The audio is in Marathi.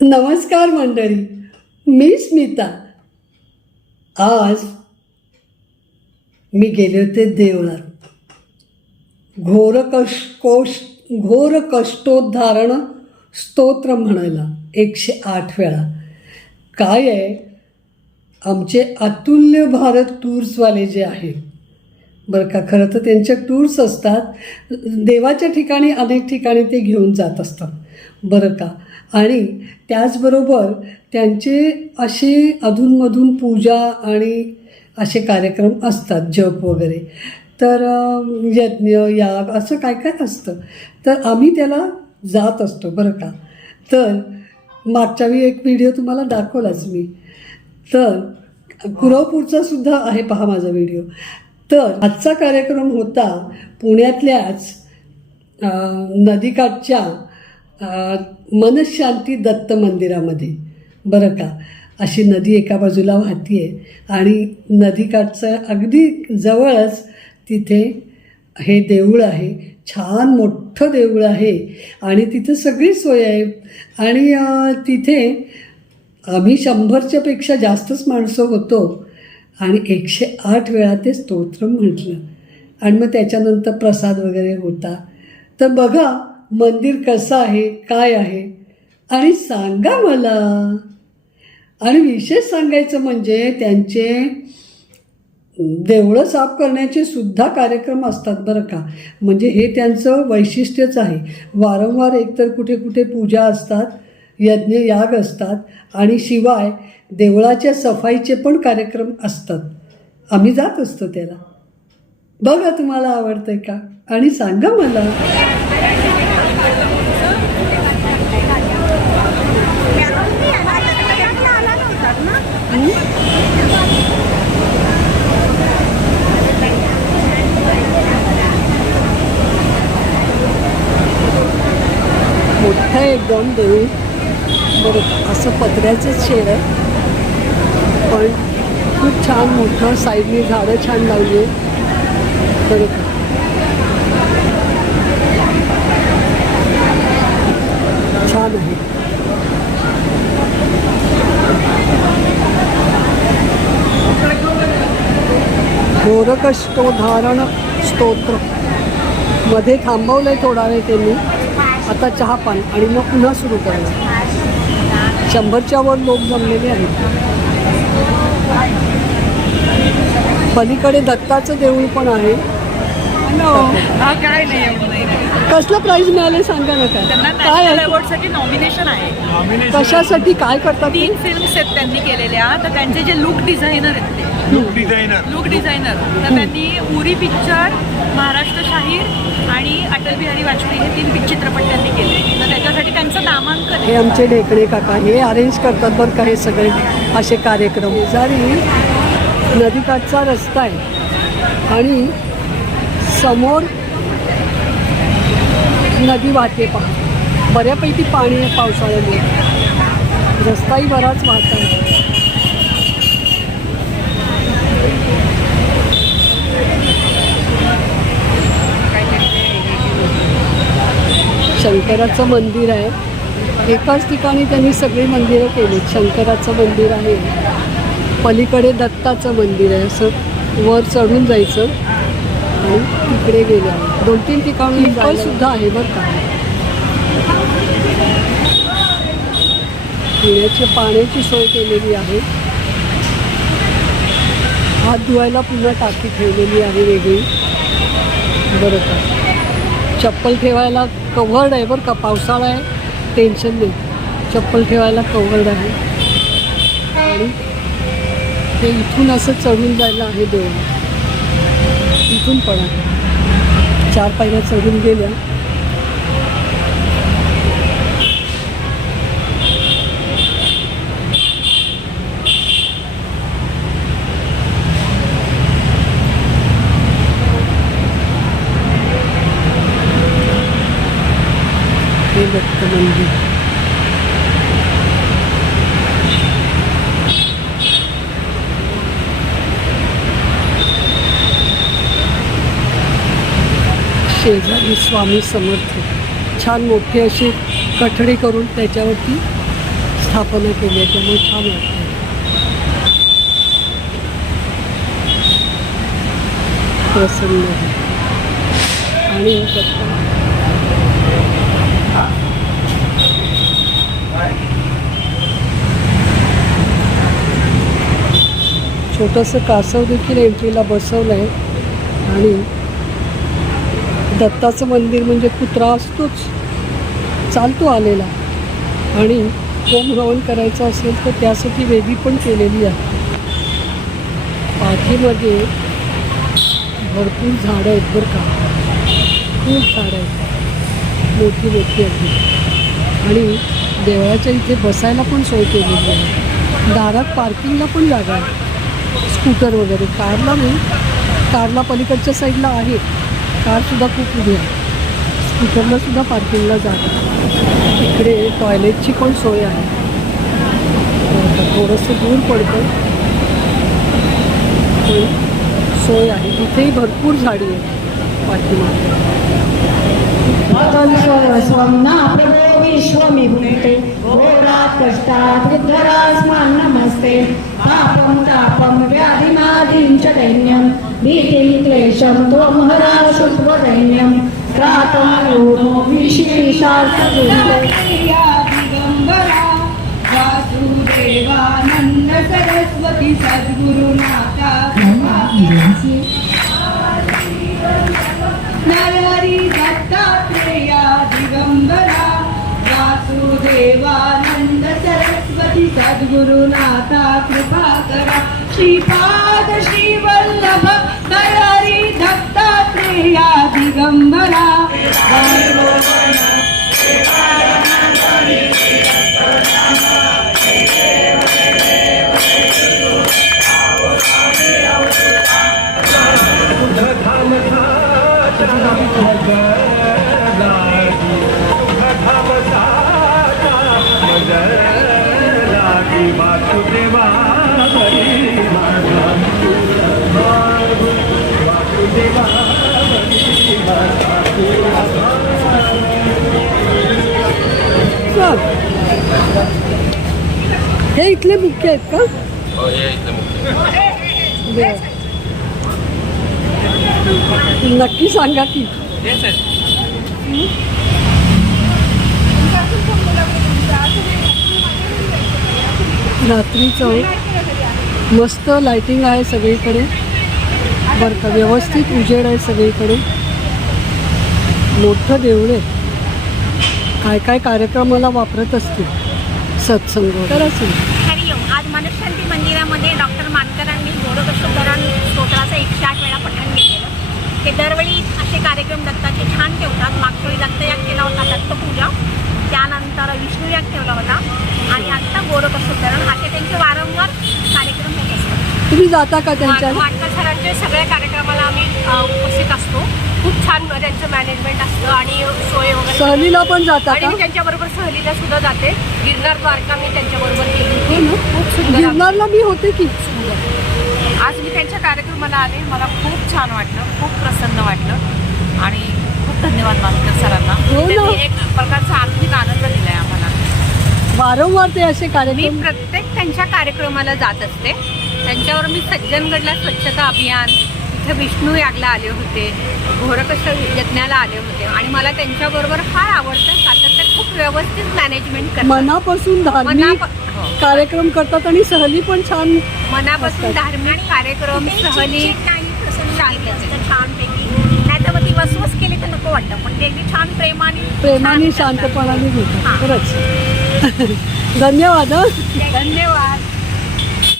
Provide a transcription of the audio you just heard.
नमस्कार मंडळी, मी स्मिता. आज मी गेले होते देवळात. घोर कष्टोद्धारण स्तोत्र म्हणायला 108 वेळा. काय आहे, आमचे अतुल्य भारत टूर्सवाले जे आहेत बरं का, खरं तर त्यांच्या टूर्स असतात देवाच्या ठिकाणी, अनेक ठिकाणी ते घेऊन जात असतात बरं का. आणि त्याचबरोबर त्यांचे असे अधूनमधून पूजा आणि असे कार्यक्रम असतात, जप वगैरे, तर यज्ञ याग असं काय काय असतं. तर आम्ही त्याला जात असतो बरं का. तर मागच्या वेळी एक व्हिडिओ तुम्हाला दाखवलाच मी, तर कुरवपूरचा सुद्धा आहे, पहा माझा व्हिडिओ. तर आजचा कार्यक्रम होता पुण्यातल्याच नदीकाठच्या मनशांती दत्त मंदिरामध्ये बरं का. अशी नदी एका बाजूला वाहती आहे आणि नदीकाठचं अगदी जवळच तिथे हे देऊळ आहे. छान मोठं देऊळ आहे आणि तिथं सगळी सोय आहे. आणि तिथे आम्ही 100च्या पेक्षा जास्तच माणसं होतो आणि 108 वेळा ते स्तोत्र म्हटलं. आणि मग त्याच्यानंतर प्रसाद वगैरे होता. तर बघा मंदिर कसं आहे, काय आहे, आणि सांगा मला. आणि विशेष सांगायचं म्हणजे त्यांचे देवळं साफ करण्याचे सुद्धा कार्यक्रम असतात बरं का. म्हणजे हे त्यांचं वैशिष्ट्यच आहे. वारंवार एकतर कुठे कुठे पूजा असतात, यज्ञ याग असतात आणि शिवाय देवळाच्या सफाईचे पण कार्यक्रम असतात. आम्ही जात असतो त्याला. बघा तुम्हाला आवडतंय का आणि सांगा मला. मोठं एकदम देऊळ बरं, असं पत्र्याचंच शेड आहे पण खूप छान मोठं. साईडने झाडं छान लावली आहे बरं का. छान आहे. घोरकष्टोद्धारण स्तोत्र मध्ये थांबवलं आहे थोडा वेळ त्यांनी. आता चहा पाणी आणि मग पुन्हा सुरू करणार. 100च्या वर लोक जमलेले आहेत. पलीकडे दत्ताचं देऊळ पण आहे. काय नाही, एवढं नाही. कसलं प्राईज मिळाले सांगा ना. काय नॅशनल अवॉर्डसाठी नॉमिनेशन आहे. कशासाठी, काय करतात? 3 फिल्म्स आहेत त्यांनी केलेल्या. तर त्यांचे जे लुक डिझायनर आहेत ते लुक डिझायनर तर त्यांनी उरी पिक्चर, महाराष्ट्र शाहीर आणि अटल बिहारी वाजपेयी हे 3 चित्रपट त्यांनी केले. तर त्याच्यासाठी त्यांचं नामांकन आहे. हे आमचे ढेकणे काका हे अरेंज करतात बरं का हे सगळे असे कार्यक्रम. जरी नदीकाठचा रस्ता आहे आणि समोर नदी वाहते. पहा बऱ्यापैकी पाणी आहे पावसाळ्यामुळे. रस्ताही बराच वाहत आहे. शंकराचं मंदिर आहे. एकाच ठिकाणी त्यांनी सगळी मंदिरं केली. शंकराचं मंदिर आहे, पलीकडे दत्ताचं मंदिर आहे. असं वर चढून जायचं आणि तिकडे गेलं. 2-3 ठिकाणी सुद्धा आहे बरं का. पिण्याची पाण्याची सोय केलेली आहे. हात धुवायला पुन्हा टाकी ठेवलेली आहे वेगळी बरं का. चप्पल ठेवायला कव्हर्ड आहे बरं का. पावसाळा आहे, टेन्शन नाही. चप्पल ठेवायला कव्हर्ड आहे. आणि ते इथून असं चढून जायला आहे देऊळ. इथून पण आहे. 4 पायऱ्या चढून गेल्या हे दत्त मंदिर. शेजारी स्वामी समर्थ छान मोठे असे कठडे करून त्याच्यावरती स्थापना केली आहे, त्यामुळे छान वाटतं. प्रसन्न आणि छोटंसं कासव देखील एंट्रीला बसवलं आहे. आणि दत्ताचं मंदिर म्हणजे कुत्रा असतोच, चालतो आलेला. आणि होम हवन करायचं असेल तर त्यासाठी वेदी पण केलेली आहे. पाठीमध्ये भरपूर झाडं आहेत बरं का, खूप झाडं आहेत, मोठी मोठी अगदी. आणि देवळाच्या इथे बसायला पण सोय केलेली आहे. दारात पार्किंगला पण जागा आहे, स्कूटर वगैरे. कारला नाही, कारला पलीकडच्या साईडला आहे, कारसुद्धा खूप उभी आहे. स्कूटरलासुद्धा पार्किंगला जागा आहे. इकडे टॉयलेटची पण सोय आहे. थोडंसं दूर पडतं पण सोय आहे. इथेही भरपूर झाडी आहेत पाठीमागे. स्वम्ना प्रभो विश्वमिभूते घोरात् कष्टात् रुद्रास्मान् नमस्ते. पापं तापं व्याधिमादिं च दैन्यं भीतिं क्लेशं त्वमहरा शुभदैन्यं त्रातं योनो विशेषार्थगुरुते. दिगंबरा वासुदेवानंद सरस्वती सद्गुरुनाथा नरहरी दत्तात्रेया दिगंबरा वासुदेवानंद सरस्वती सद्गुरुनाथा कृपा करा. श्रीपाद श्रीवल्लभ नरहरी दत्तात्रेया दिगंबरा हे इथले मुख्य आहेत का? बरं. नक्की सांगा की. रात्रीचं मस्त लाइटिंग आहे सगळीकडे बरं का, व्यवस्थित उजेड आहे सगळीकडे. मोठं देऊळ आहे. काय काय कार्यक्रमाला वापरत असतील सत्संग तर असेल. हरिओम. आज मनशांती मंदिरामध्ये डॉक्टर मानकरांनी गोरक्षोद्धरण स्तोत्राचं 108 वेळा पठण केलेलं. ते दरवेळी असे कार्यक्रम दत्ताचे छान ठेवतात. मागच्या वेळी दत्तयाग केला होता, दत्तपूजा, त्यानंतर विष्णुयाग ठेवला होता आणि आत्ता गोरक्षोद्धरण. असे त्यांचे वारंवार कार्यक्रम होत असतात. तुम्ही जाता का त्यांच्या? मानकर सरांच्या सगळ्या कार्यक्रमाला आम्ही उपस्थित असतो. खूप छान त्यांचं मॅनेजमेंट असतं आणि सोय वगैरे. सहलीला पण जाता आणि का? मी त्यांच्याबरोबर सहलीला सुद्धा जाते. गिरनार द्वारका मी त्यांच्याबरोबर केली होती. खूप सुंदर. गिरनारला मी होते की. सुंदर. आज मी त्यांच्या कार्यक्रमाला आले. मला खूप छान वाटलं, खूप प्रसन्न वाटलं आणि खूप धन्यवाद मानकर सरांना. हो ना. त्यांनी एक प्रकारचा आर्थिक आनंद दिलाय आम्हाला. वारंवार ते असे मी कार्यक्रम. प्रत्येक त्यांच्या कार्यक्रमाला जात असते. त्यांच्यावर मी सज्जनगडला स्वच्छता अभियान, इथं विष्णू यागला आले होते, घोरकष्ट यज्ञाला आले होते आणि मला त्यांच्याबरोबर फार आवडतं. का तर ते खूप व्यवस्थित मॅनेजमेंट करतात. मनापासून धार्मिक कार्यक्रम करतात आणि सहली पण छान. मनापासून धार्मिक कार्यक्रम, सहली छानपैकी. नाही तर मग ती वसवस केली तर नको वाटतं, पण ते अगदी छान प्रेमाने शांतपणाने घेतात. हां. खरंच. धन्यवाद. धन्यवाद.